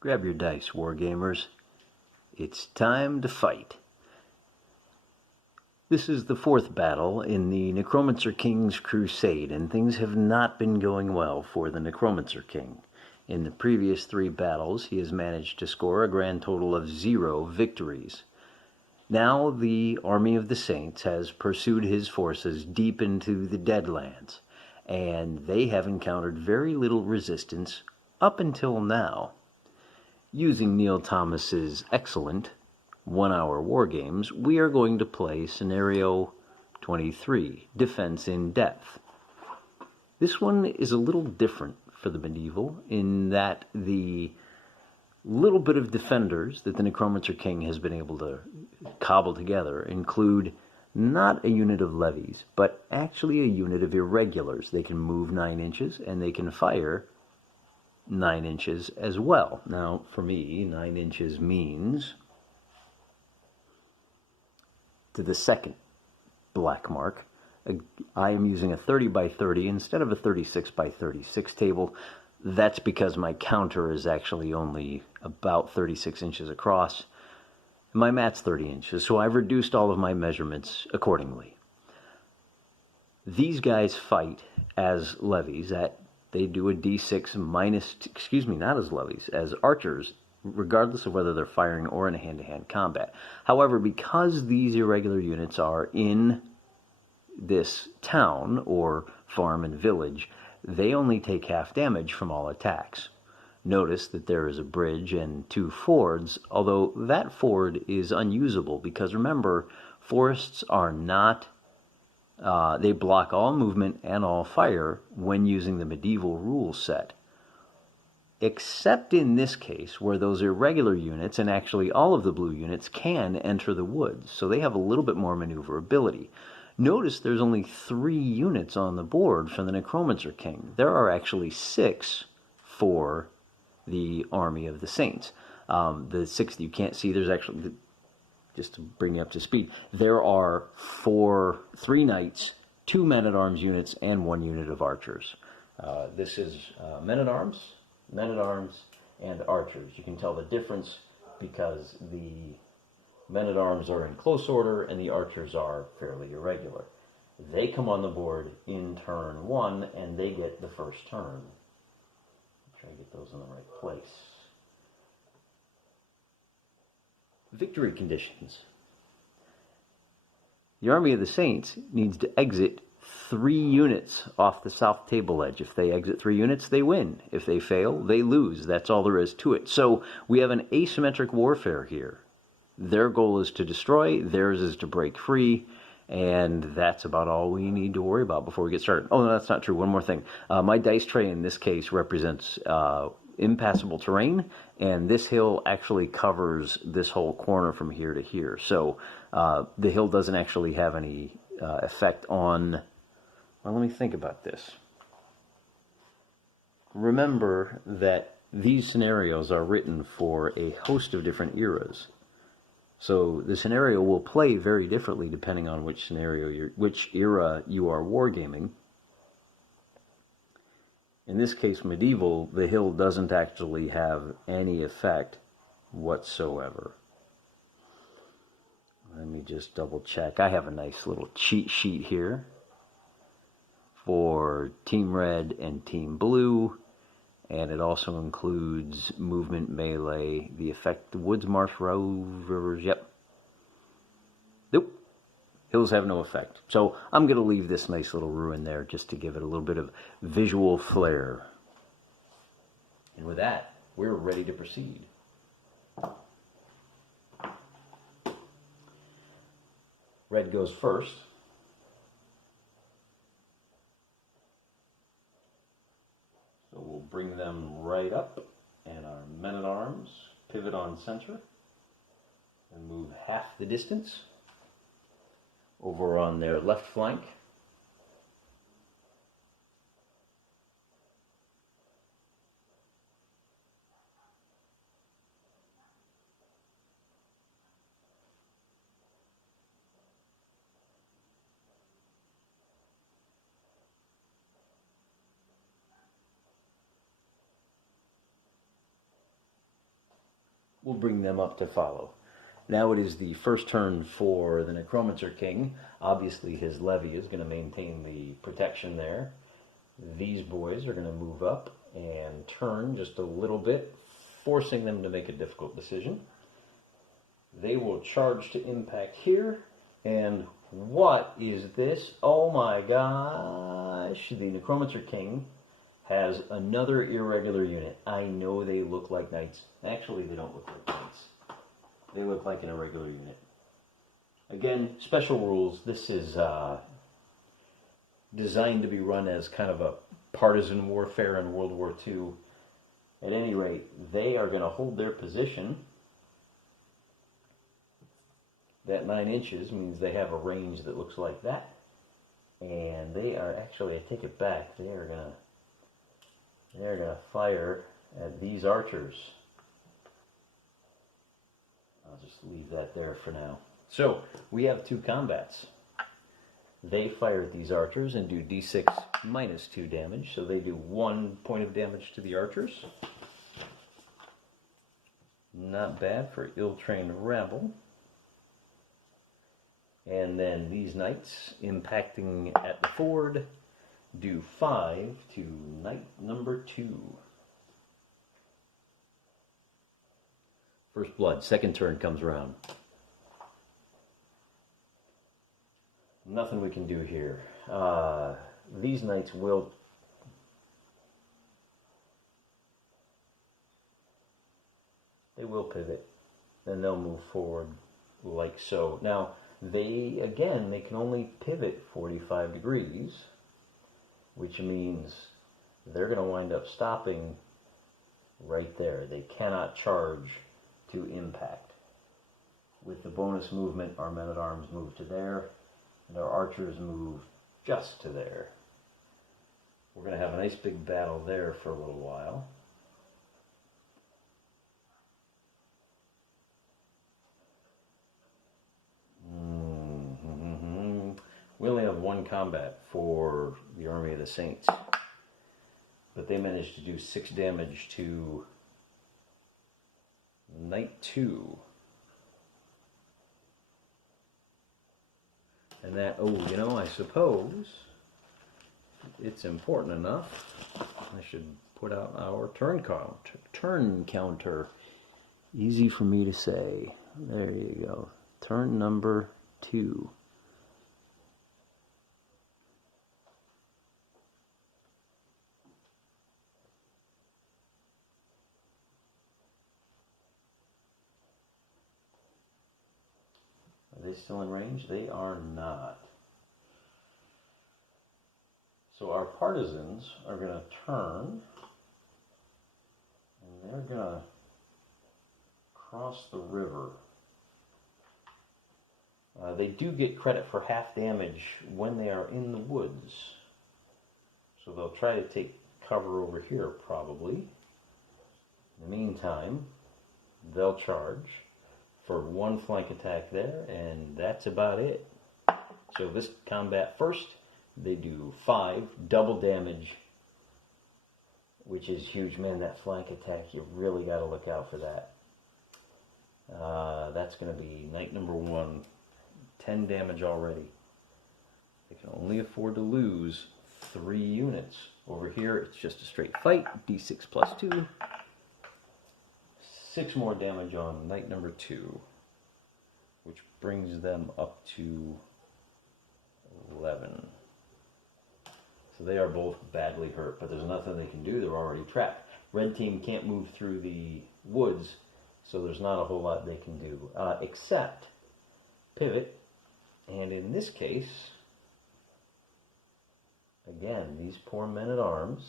Grab your dice, Wargamers. It's time to fight. This is the fourth battle in the Necromancer King's Crusade, and things have not been going well for the Necromancer King. In the previous three battles, he has managed to score a grand total of 0 victories. Now the army of the Saints has pursued his forces deep into the Deadlands, and they have encountered very little resistance up until now. Using Neil Thomas's excellent 1 Hour Wargames, we are going to play Scenario 23, Defense in Depth. This one is a little different for the medieval in that the little bit of defenders that the Necromancer King has been able to cobble together include not a unit of levies, but actually a unit of irregulars. They can move 9 inches and they can fire 9 inches as well. Now, for me, 9 inches means to the second black mark, I am using a 30 by 30 instead of a 36 by 36 table. That's because my counter is actually only about 36 inches across. My mat's 30 inches, so I've reduced all of my measurements accordingly. These guys fight as levies they do a d6 minus, not as levies, as archers, regardless of whether they're firing or in a hand-to-hand combat. However, because these irregular units are in this town or farm and village, they only take half damage from all attacks. Notice that there is a bridge and 2 fords, although that ford is unusable because remember, forests are not they block all movement and all fire when using the medieval rule set. Except in this case, where those irregular units, and actually all of the blue units, can enter the woods, so they have a little bit more maneuverability. Notice there's only 3 units on the board for the Necromancer King. There are actually 6 for the army of the Saints. The 6th you can't see, there's actually... Just to bring you up to speed, there are 3 knights, 2 men-at-arms units, and 1 unit of archers. This is men-at-arms, and archers. You can tell the difference because the men-at-arms are in close order and the archers are fairly irregular. They come on the board in turn 1, and they get the first turn. Try to get those in the right place. Victory conditions. The army of the Saints needs to exit 3 units off the south table edge. If they exit 3 units, they win. If they fail, they lose. That's all there is to it. So we have an asymmetric warfare here. Their goal is to destroy, theirs is to break free, and that's about all we need to worry about before we get started. Oh, no, that's not true. One more thing. My dice tray in this case represents impassable terrain, and this hill actually covers this whole corner from here to here. So the hill doesn't actually have any effect on... Well, let me think about this. Remember that these scenarios are written for a host of different eras. So the scenario will play very differently depending on which era you are wargaming. In this case, medieval, the hill doesn't actually have any effect whatsoever. Let me just double check. I have a nice little cheat sheet here for Team Red and Team Blue, and it also includes movement, melee, the effect, the Woods Marsh Rovers, yep. Nope. Hills have no effect. So I'm going to leave this nice little ruin there just to give it a little bit of visual flair. And with that, we're ready to proceed. Red goes first. So we'll bring them right up, and our men-at-arms pivot on center and move half the distance over on their left flank. we'll bring them up to follow. Now it is the first turn for the Necromancer King. Obviously his levy is going to maintain the protection there. These boys are going to move up and turn just a little bit, forcing them to make a difficult decision. They will charge to impact here. And what is this? Oh my gosh! The Necromancer King has another irregular unit. I know they look like knights. Actually, they don't look like knights. They look like an irregular unit. Again, special rules. This is designed to be run as kind of a partisan warfare in World War II. At any rate, they are going to hold their position. That 9 inches means they have a range that looks like that. And they are actually, I take it back, they're gonna fire at these archers. I'll just leave that there for now. So we have 2 combats. They fire at these archers and do d6 minus 2 damage. So they do 1 point of damage to the archers. Not bad for ill-trained rabble. And then these knights, impacting at the ford, do 5 to knight number 2. First blood, second turn comes around. Nothing we can do here. These knights will... They will pivot, and they'll move forward like so. Now, they can only pivot 45 degrees, which means they're going to wind up stopping right there. They cannot charge to impact. With the bonus movement, our men-at-arms move to there, and our archers move just to there. We're going to have a nice big battle there for a little while. We only have 1 combat for the Army of the Saints, but they managed to do 6 damage to Knight 2. And that, I suppose it's important enough. I should put out our turn counter. Easy for me to say. There you go. Turn number 2. Are they still in range? They are not. So our partisans are going to turn, and they're going to cross the river. They do get credit for half damage when they are in the woods. So they'll try to take cover over here, probably. In the meantime, they'll charge for 1 flank attack there, and that's about it. So this combat first, they do 5 double damage, which is huge. Man, that flank attack, you really got to look out for that. That's going to be knight number 1, 10 damage already. They can only afford to lose 3 units. Over here, it's just a straight fight, d6 plus 2. 6 more damage on knight number 2, which brings them up to 11. So they are both badly hurt, but there's nothing they can do. They're already trapped. Red team can't move through the woods, so there's not a whole lot they can do, except pivot. And in this case, again, these poor men-at-arms,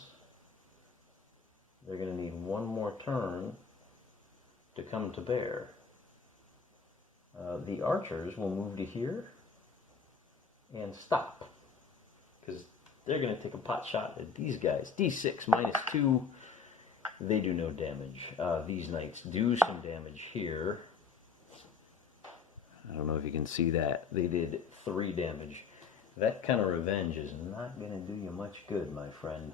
they're going to need 1 more turn to come to bear. The archers will move to here and stop, because they're going to take a pot shot at these guys. d6 minus 2, they do no damage. These knights do some damage here. I don't know if you can see that. They did 3 damage. That kind of revenge is not going to do you much good, my friend.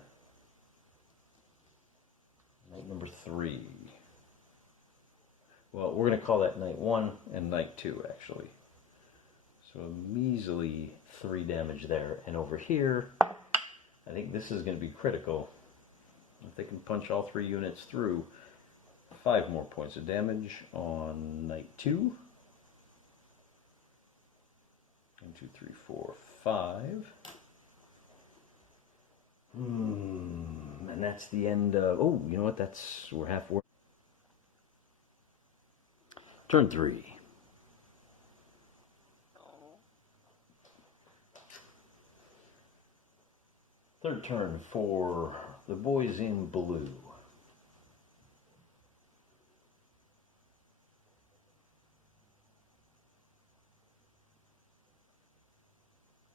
Knight number 3. Well, we're going to call that Knight 1 and Knight 2, actually. So a measly 3 damage there. And over here, I think this is going to be critical. If they can punch all 3 units through, 5 more points of damage on Knight 2. 1, 2, 3, 4, 5. And that's the end of... Oh, you know what? We're halfway. Turn 3. Third turn for the boys in blue.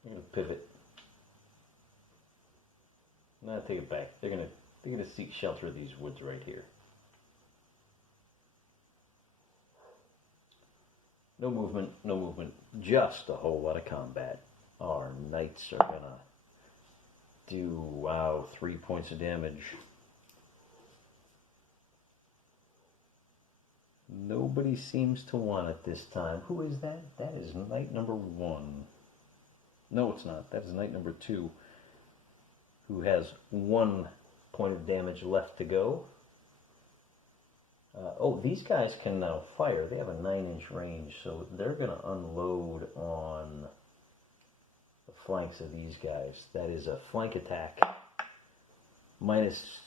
I'm going to pivot. No, take it back. They're gonna seek shelter of these woods right here. No movement, no movement. Just a whole lot of combat. Our knights are gonna do, wow, 3 points of damage. Nobody seems to want it this time. Who is that? That is knight number 1. No, it's not. That is knight number 2. Who has 1 point of damage left to go. Oh, these guys can now fire. They have a 9-inch range, so they're going to unload on the flanks of these guys. That is a flank attack.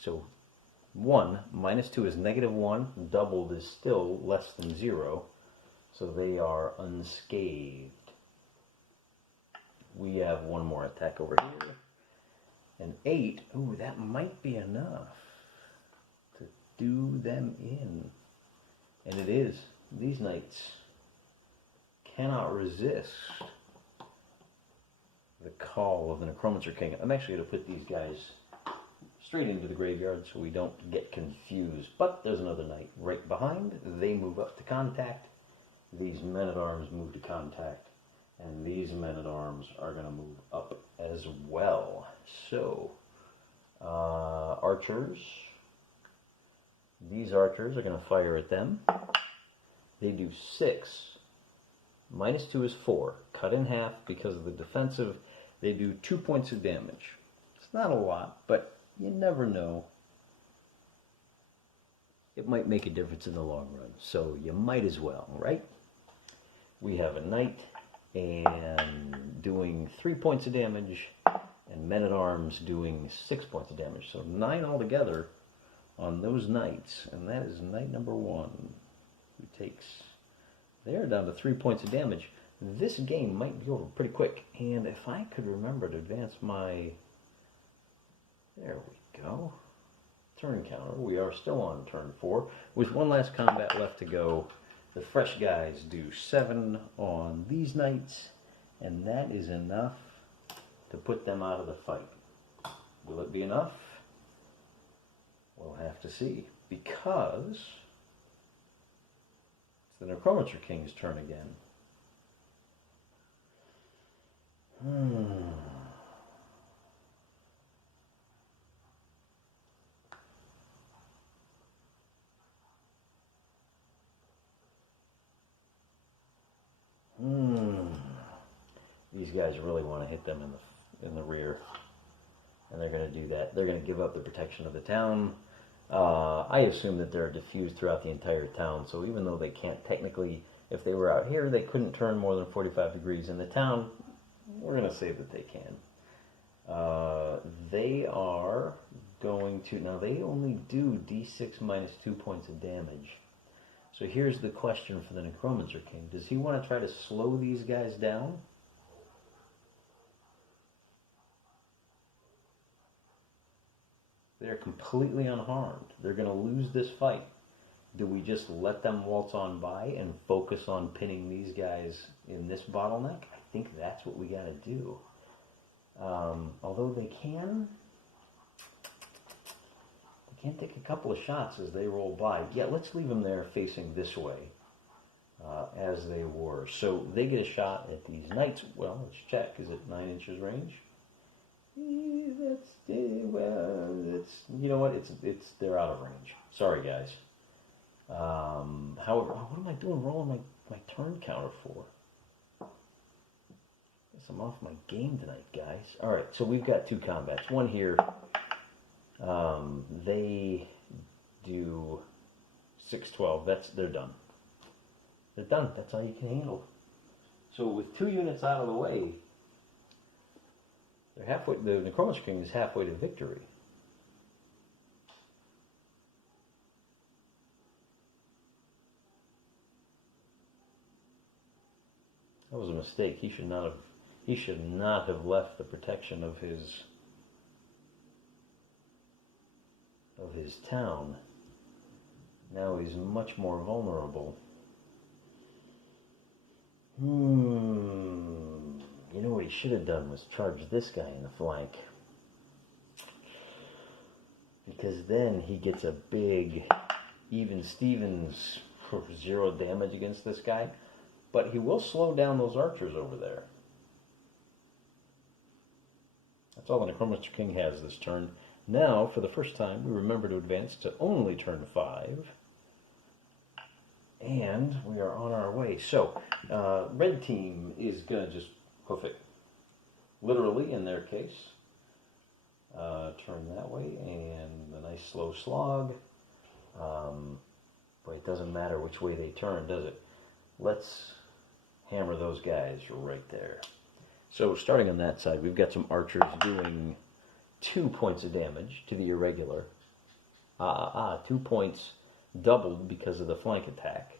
So 1 minus 2 is -1. Doubled is still less than 0. So they are unscathed. We have 1 more attack over here. An 8, ooh, that might be enough to do them in. And it is. These knights cannot resist the call of the Necromancer King. I'm actually going to put these guys straight into the graveyard so we don't get confused. But there's another knight right behind. They move up to contact. These men-at-arms move to contact. And these men-at-arms are going to move up as well. So, archers. These archers are going to fire at them. They do 6. -2 is 4. Cut in half because of the defensive. They do 2 points of damage. It's not a lot, but you never know. It might make a difference in the long run. So you might as well, right? We have a knight and doing 3 points of damage, and men-at-arms doing 6 points of damage. So 9 altogether on those knights, and that is knight number 1, who takes... They're down to 3 points of damage. This game might be over pretty quick, and if I could remember to advance my... There we go. Turn counter. We are still on turn 4, with 1 last combat left to go. The fresh guys do 7 on these knights, and that is enough to put them out of the fight. Will it be enough? We'll have to see, because it's the Necromancer King's turn again. These guys really want to hit them in the rear, and they're going to do that. They're going to give up the protection of the town. I assume that they're diffused throughout the entire town, so even though they can't technically, if they were out here, they couldn't turn more than 45 degrees in the town, we're going to say that they can. They are going to, now they only do d6 minus 2 points of damage. So here's the question for the Necromancer King. Does he want to try to slow these guys down? They're completely unharmed. They're going to lose this fight. Do we just let them waltz on by and focus on pinning these guys in this bottleneck? I think that's what we got to do. Although they can take a couple of shots as they roll by. Yeah, let's leave them there facing this way as they were. So they get a shot at these knights. Well, let's check. Is it 9 inches range? Well, it's, you know what? It's they're out of range. Sorry, guys. However, what am I doing rolling my turn counter for? Guess I'm off my game tonight, guys. Alright, so we've got 2 combats. One here, they do 6-12. They're done. They're done. That's all you can handle. So with 2 units out of the way, they're halfway. The Necromancer King is halfway to victory. That was a mistake. He should not have left the protection of his town. Now he's much more vulnerable. You know what he should have done was charge this guy in the flank. Because then he gets a big even Stevens for 0 damage against this guy. But he will slow down those archers over there. That's all the Necromancer King has this turn. Now, for the first time, we remember to advance to only turn 5. And we are on our way. So, red team is going to just hoof it. Literally, in their case. Turn that way, and a nice slow slog. But it doesn't matter which way they turn, does it? Let's hammer those guys right there. So, starting on that side, we've got some archers doing 2 points of damage to the irregular. 2 points doubled because of the flank attack.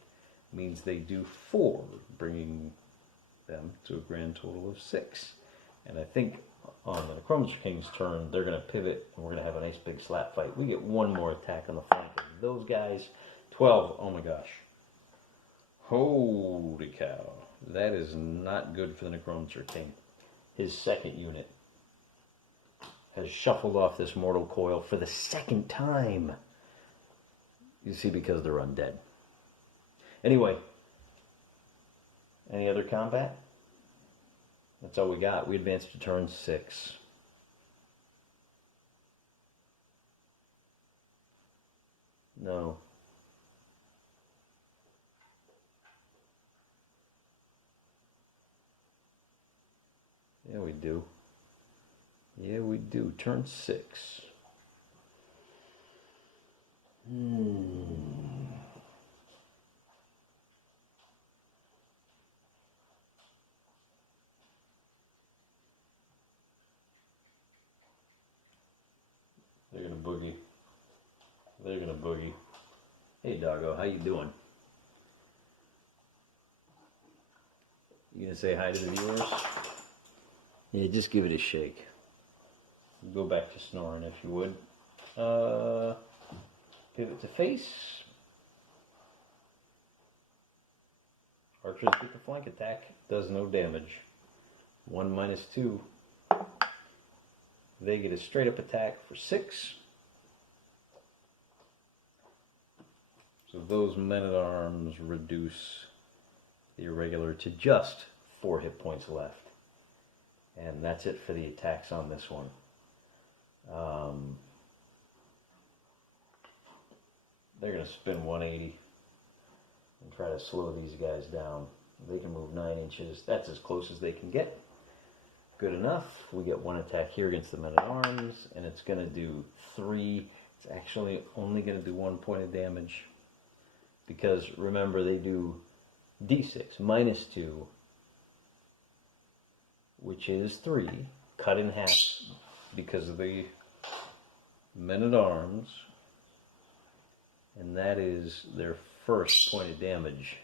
Means they do 4, bringing them to a grand total of 6. And I think on the Necromancer King's turn, they're going to pivot, and we're going to have a nice big slap fight. We get 1 more attack on the flank of those guys. 12, oh my gosh. Holy cow. That is not good for the Necromancer King. His second unit has shuffled off this mortal coil for the 2nd time. You see, because they're undead. Anyway, any other combat? That's all we got. We advanced to turn 6. No. Yeah, we do. Yeah, we do. Turn 6. They're gonna boogie. They're gonna boogie. Hey, doggo, how you doing? You gonna say hi to the viewers? Yeah, just give it a shake. Go back to snoring if you would. Pivot to face. Archers get the flank attack. Does no damage. 1 minus 2. They get a straight up attack for 6. So those men-at-arms reduce the irregular to just 4 hit points left. And that's it for the attacks on this one. They're going to spin 180 and try to slow these guys down. They can move 9 inches. That's as close as they can get. Good enough. We get 1 attack here against the men-at-arms, and it's going to do 3. It's actually only going to do 1 point of damage. Because, remember, they do d6 minus 2, which is 3, cut in half because of the men-at-arms. And that is their first point of damage.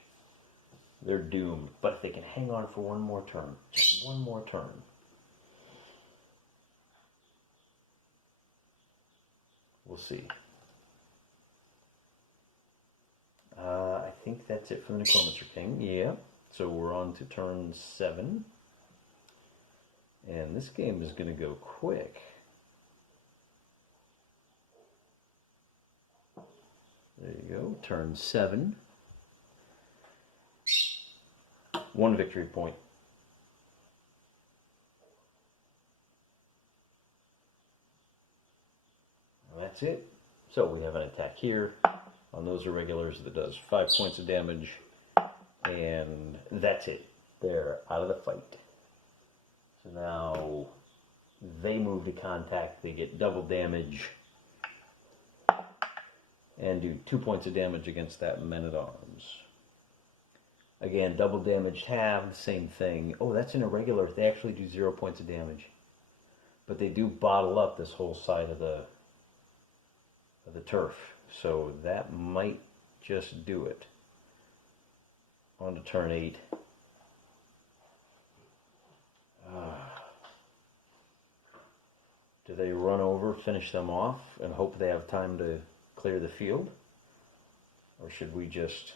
They're doomed. But if they can hang on for 1 more turn, just 1 more turn. We'll see. I think that's it for the Necromancer King. Yeah. So we're on to turn 7. And this game is going to go quick. There you go. Turn 7. 1 victory point. And that's it. So we have an attack here. on those irregulars that does 5 points of damage, and that's it. They're out of the fight. So now they move to contact, they get double damage, and do 2 points of damage against that men-at-arms. Again, double damaged halved, same thing. Oh, that's an irregular. They actually do 0 points of damage. But they do bottle up this whole side of the turf. So that might just do it. On to turn 8. Do they run over, finish them off, and hope they have time to clear the field? Or should we just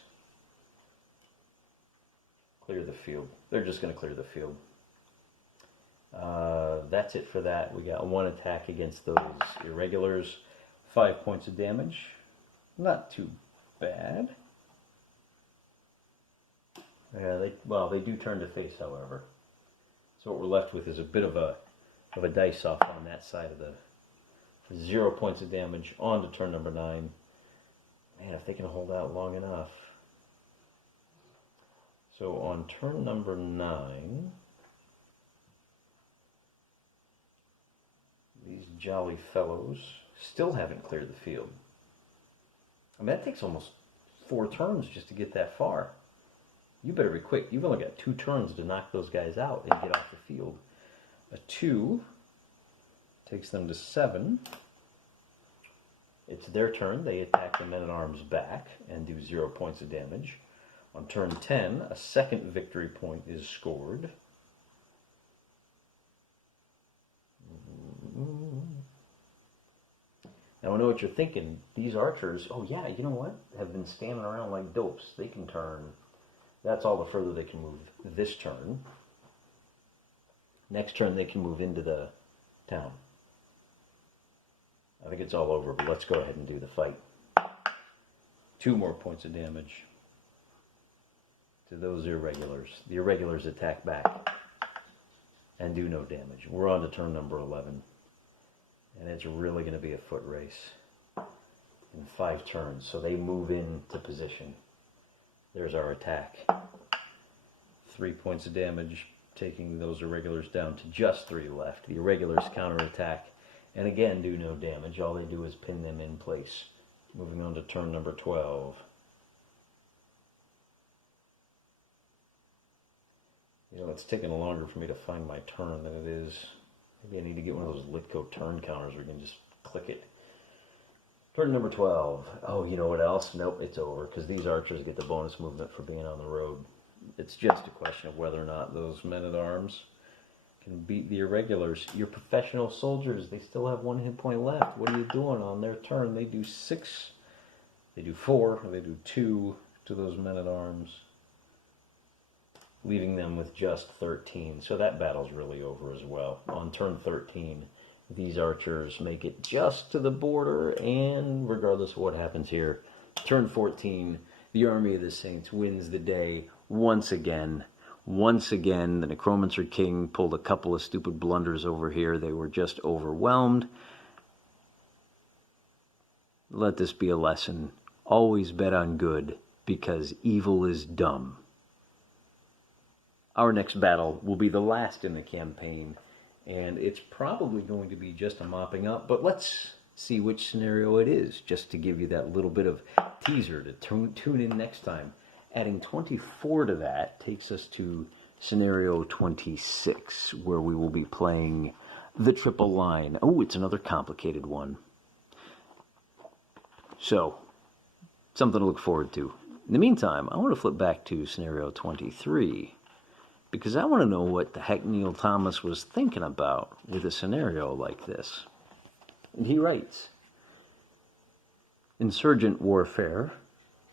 clear the field? They're just going to clear the field. That's it for that. We got 1 attack against those irregulars. 5 points of damage. Not too bad. They do turn to face, however. So what we're left with is a bit of a dice off on that side of the 0 points of damage. On to turn number 9. Man, if they can hold out long enough. So on turn number 9, these jolly fellows still haven't cleared the field. I mean, that takes almost 4 turns just to get that far. You better be quick. You've only got 2 turns to knock those guys out and get off the field. A 2 takes them to 7. It's their turn. They attack the men-at-arms back and do 0 points of damage. On turn 10, a second victory point is scored. Now I know what you're thinking. These archers, oh yeah, you know what? Have been standing around like dopes. They can turn. That's all the further they can move this turn. Next turn they can move into the town. I think it's all over, but let's go ahead and do the fight. 2 more points of damage to those irregulars. The irregulars attack back and do no damage. We're on to turn number 11. And it's really going to be a foot race in 5 turns. So they move into position. There's our attack. 3 points of damage, taking those irregulars down to just 3 left. The irregulars counterattack and again do no damage. All they do is pin them in place. Moving on to turn number 12. You know, it's taking longer for me to find my turn than it is. Maybe I need to get one of those Litco turn counters where you can just click it. Turn number 12. Oh, you know what else? Nope, it's over, because these archers get the bonus movement for being on the road. It's just a question of whether or not those men-at-arms can beat the irregulars. Your professional soldiers, they still have 1 hit point left. What are you doing on their turn? They do 6, they do 4, they do 2 to those men-at-arms, leaving them with just 13. So that battle's really over as well. On turn 13, these archers make it just to the border, and regardless of what happens here, turn 14, the Army of the Saints wins the day once again. Once again, the Necromancer King pulled a couple of stupid blunders over here. They were just overwhelmed. Let this be a lesson. Always bet on good, because evil is dumb. Our next battle will be the last in the campaign, and it's probably going to be just a mopping up, but let's see which scenario it is, just to give you that little bit of teaser to tune in next time. Adding 24 to that takes us to scenario 26, where we will be playing the triple line. Oh, it's another complicated one. So, something to look forward to. In the meantime, I want to flip back to scenario 23. Because I want to know what the heck Neil Thomas was thinking about with a scenario like this. And he writes, Insurgent warfare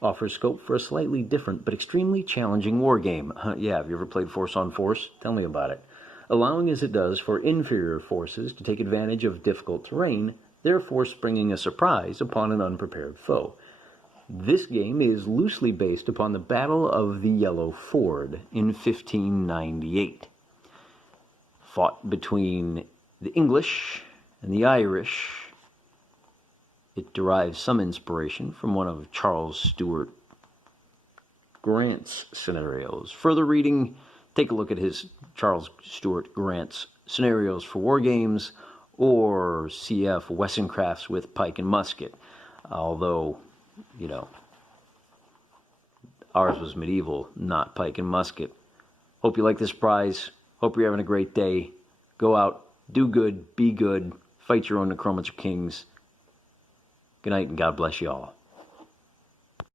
offers scope for a slightly different but extremely challenging wargame. Yeah, have you ever played Force on Force? Tell me about it. Allowing as it does for inferior forces to take advantage of difficult terrain, therefore springing a surprise upon an unprepared foe. This game is loosely based upon the Battle of the Yellow Ford in 1598, fought between the English and the Irish it derives some inspiration from one of Charles Stewart Grant's scenarios. Further reading, take a look at his Charles Stewart Grant's scenarios for Wargames, or CF Wessoncrafts with Pike and Musket. Although, you know, ours was medieval, not Pike and Musket. Hope you like this prize. Hope you're having a great day. Go out, do good, be good, fight your own Necromancer Kings. Good night and God bless you all.